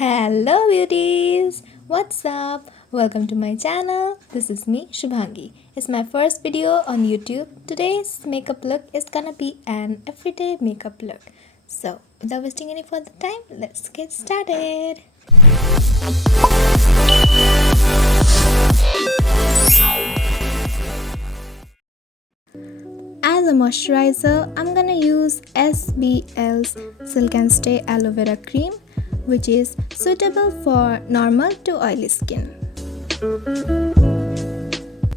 Hello beauties! What's up? Welcome to my channel. This is me, Shubhangi. It's my first video on YouTube. Today's makeup look is gonna be an everyday makeup look. So, without wasting any further time, let's get started. As a moisturizer, I'm gonna use SBL's Silk and Stay Aloe Vera Cream, which is suitable for normal to oily skin.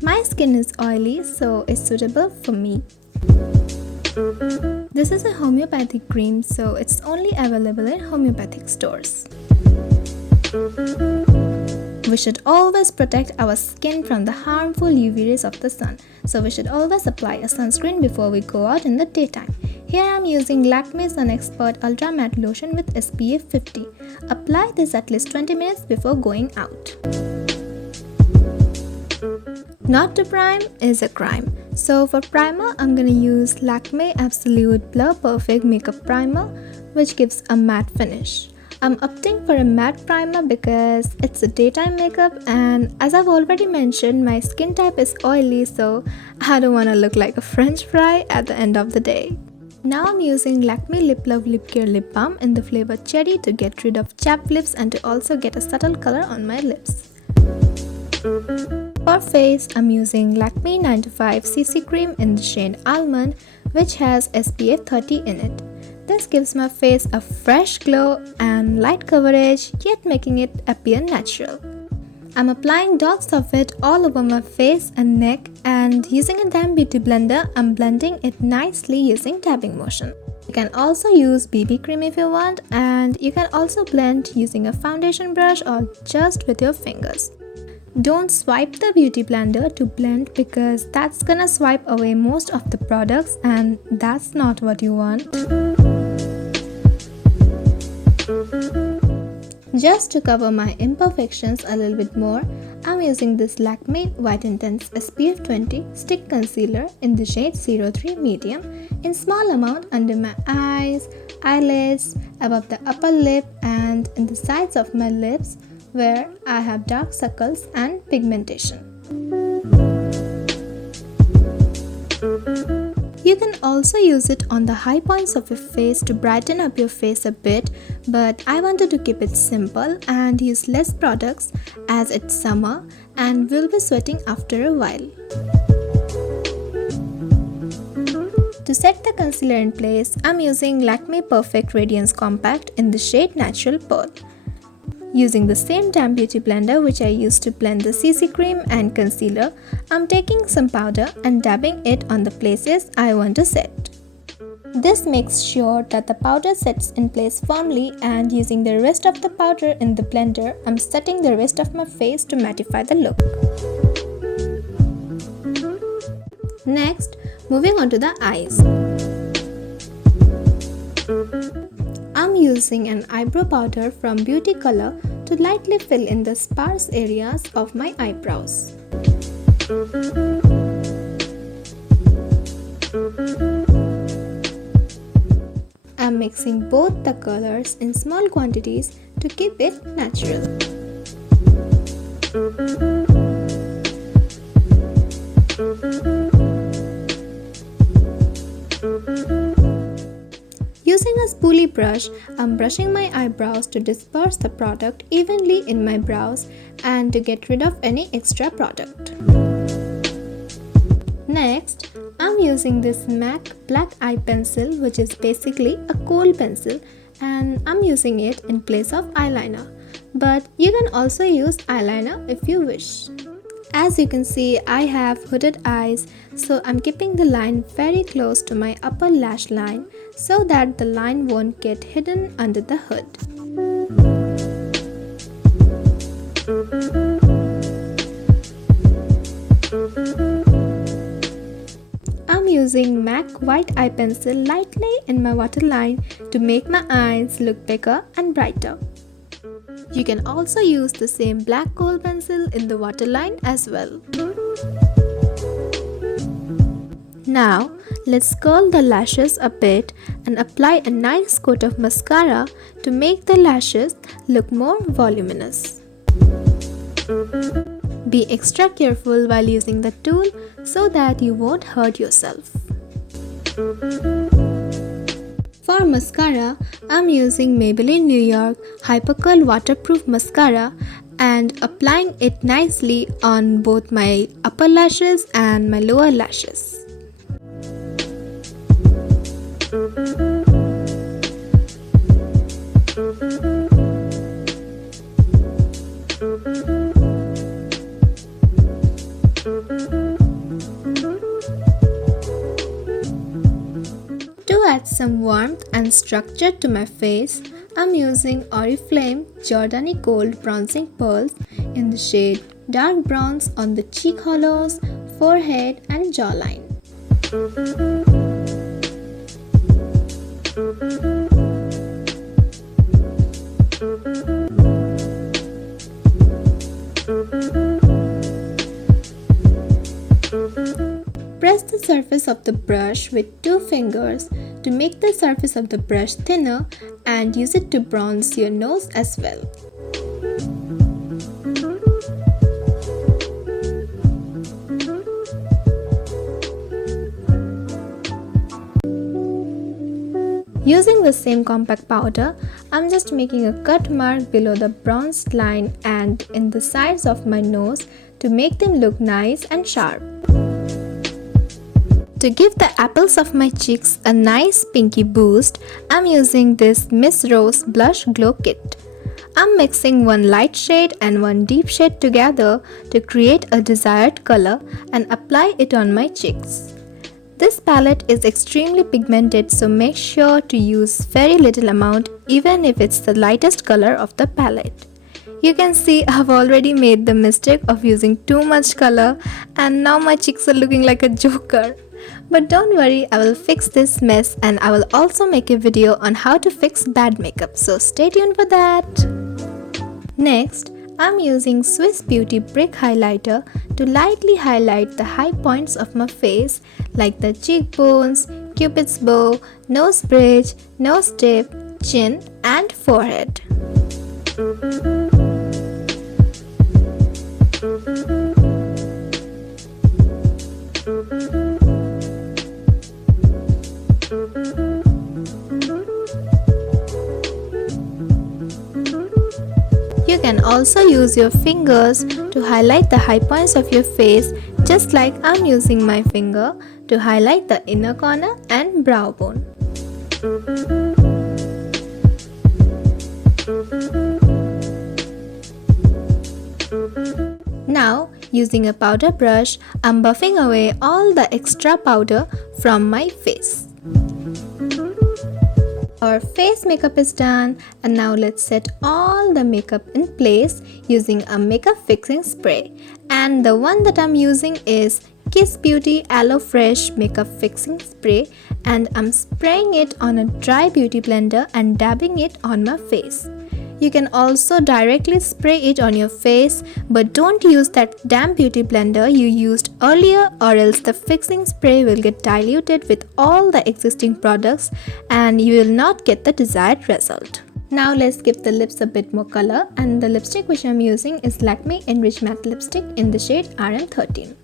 My skin is oily, so it's suitable for me. This is a homeopathic cream, so it's only available in homeopathic stores. We should always protect our skin from the harmful UV rays of the sun, so we should always apply a sunscreen before we go out in the daytime. Here I am using Lakme Sun Expert Ultra Matte Lotion with SPF 50. Apply this at least 20 minutes before going out. Not to prime is a crime. So for primer, I'm gonna use Lakme Absolute Blur Perfect Makeup Primer, which gives a matte finish. I'm opting for a matte primer because it's a daytime makeup, and as I've already mentioned, my skin type is oily, so I don't want to look like a french fry at the end of the day. Now I'm using Lakme Lip Love Lip Care Lip Balm in the flavor Cherry to get rid of chapped lips and to also get a subtle color on my lips. For face, I'm using Lakme 95cc Cream in the shade Almond, which has SPF 30 in it. This gives my face a fresh glow and light coverage, yet making it appear natural. I'm applying dots of it all over my face and neck, and using a damp beauty blender, I'm blending it nicely using tapping motion. You can also use BB cream if you want, and you can also blend using a foundation brush or just with your fingers. Don't swipe the beauty blender to blend because that's gonna swipe away most of the products, and that's not what you want. Just to cover my imperfections a little bit more, I'm using this Lakme White Intense SPF 20 Stick Concealer in the shade 03 Medium in small amount under my eyes, eyelids, above the upper lip, and in the sides of my lips where I have dark circles and pigmentation. You can also use it on the high points of your face to brighten up your face a bit, but I wanted to keep it simple and use less products as it's summer and we'll be sweating after a while. To set the concealer in place, I'm using Lakme Perfect Radiance Compact in the shade Natural Pearl. Using the same damp beauty blender which I used to blend the CC cream and concealer, I'm taking some powder and dabbing it on the places I want to set. This makes sure that the powder sets in place firmly, and using the rest of the powder in the blender, I'm setting the rest of my face to mattify the look. Next, moving on to the eyes. I'm using an eyebrow powder from Beauty Color to lightly fill in the sparse areas of my eyebrows. I'm mixing both the colors in small quantities to keep it natural. Using a spoolie brush, I'm brushing my eyebrows to disperse the product evenly in my brows and to get rid of any extra product. Next, I'm using this MAC Black Eye Pencil, which is basically a kohl pencil, and I'm using it in place of eyeliner. But you can also use eyeliner if you wish. As you can see, I have hooded eyes, so I'm keeping the line very close to my upper lash line so that the line won't get hidden under the hood. I'm using MAC White Eye Pencil lightly in my waterline to make my eyes look bigger and brighter. You can also use the same black kohl pencil in the waterline as well. Now, Let's curl the lashes a bit and apply a nice coat of mascara to make the lashes look more voluminous. Be extra careful while using the tool so that you won't hurt yourself. For mascara, I'm using Maybelline New York Hyper Curl Waterproof Mascara and applying it nicely on both my upper lashes and my lower lashes. To add some warmth and structure to my face, I'm using Oriflame Jordani Gold Bronzing Pearls in the shade Dark Bronze on the cheek hollows, forehead and jawline. Press the surface of the brush with 2 fingers to make the surface of the brush thinner and use it to bronze your nose as well. Using the same compact powder, I'm just making a cut mark below the bronzed line and in the sides of my nose to make them look nice and sharp. To give the apples of my cheeks a nice pinky boost, I'm using this Miss Rose Blush Glow Kit. I'm mixing one light shade and one deep shade together to create a desired color and apply it on my cheeks. This palette is extremely pigmented, so make sure to use very little amount even if it's the lightest color of the palette. You can see I've already made the mistake of using too much color and now my cheeks are looking like a joker. But don't worry, I will fix this mess and I will also make a video on how to fix bad makeup, so stay tuned for that. Next, I'm using Swiss Beauty Brick Highlighter to lightly highlight the high points of my face like the cheekbones, cupid's bow, nose bridge, nose tip, chin and forehead. You can also use your fingers to highlight the high points of your face, just like I'm using my finger to highlight the inner corner and brow bone. Now, using a powder brush, I'm buffing away all the extra powder from my face. Our face makeup is done and now let's set all the makeup in place using a makeup fixing spray. And the one that I'm using is Kiss Beauty Aloe Fresh Makeup Fixing Spray, and I'm spraying it on a dry beauty blender and dabbing it on my face. You can also directly spray it on your face, but don't use that damp beauty blender you used earlier, or else the fixing spray will get diluted with all the existing products and you will not get the desired result. Now let's give the lips a bit more color, and the lipstick which I'm using is Lakme Enrich Matte Lipstick in the shade RM13.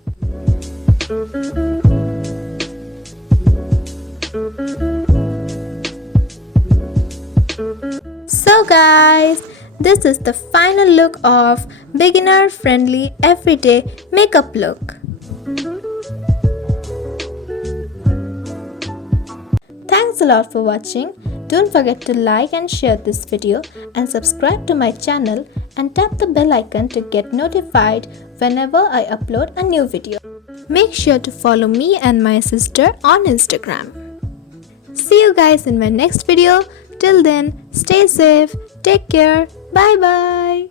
So guys, this is the final look of beginner friendly everyday makeup look. Thanks a lot for watching. Don't forget to like and share this video and subscribe to my channel and tap the bell icon to get notified whenever I upload a new video. Make sure to follow me and my sister on Instagram. See you guys in my next video. Till then, stay safe, take care, bye bye.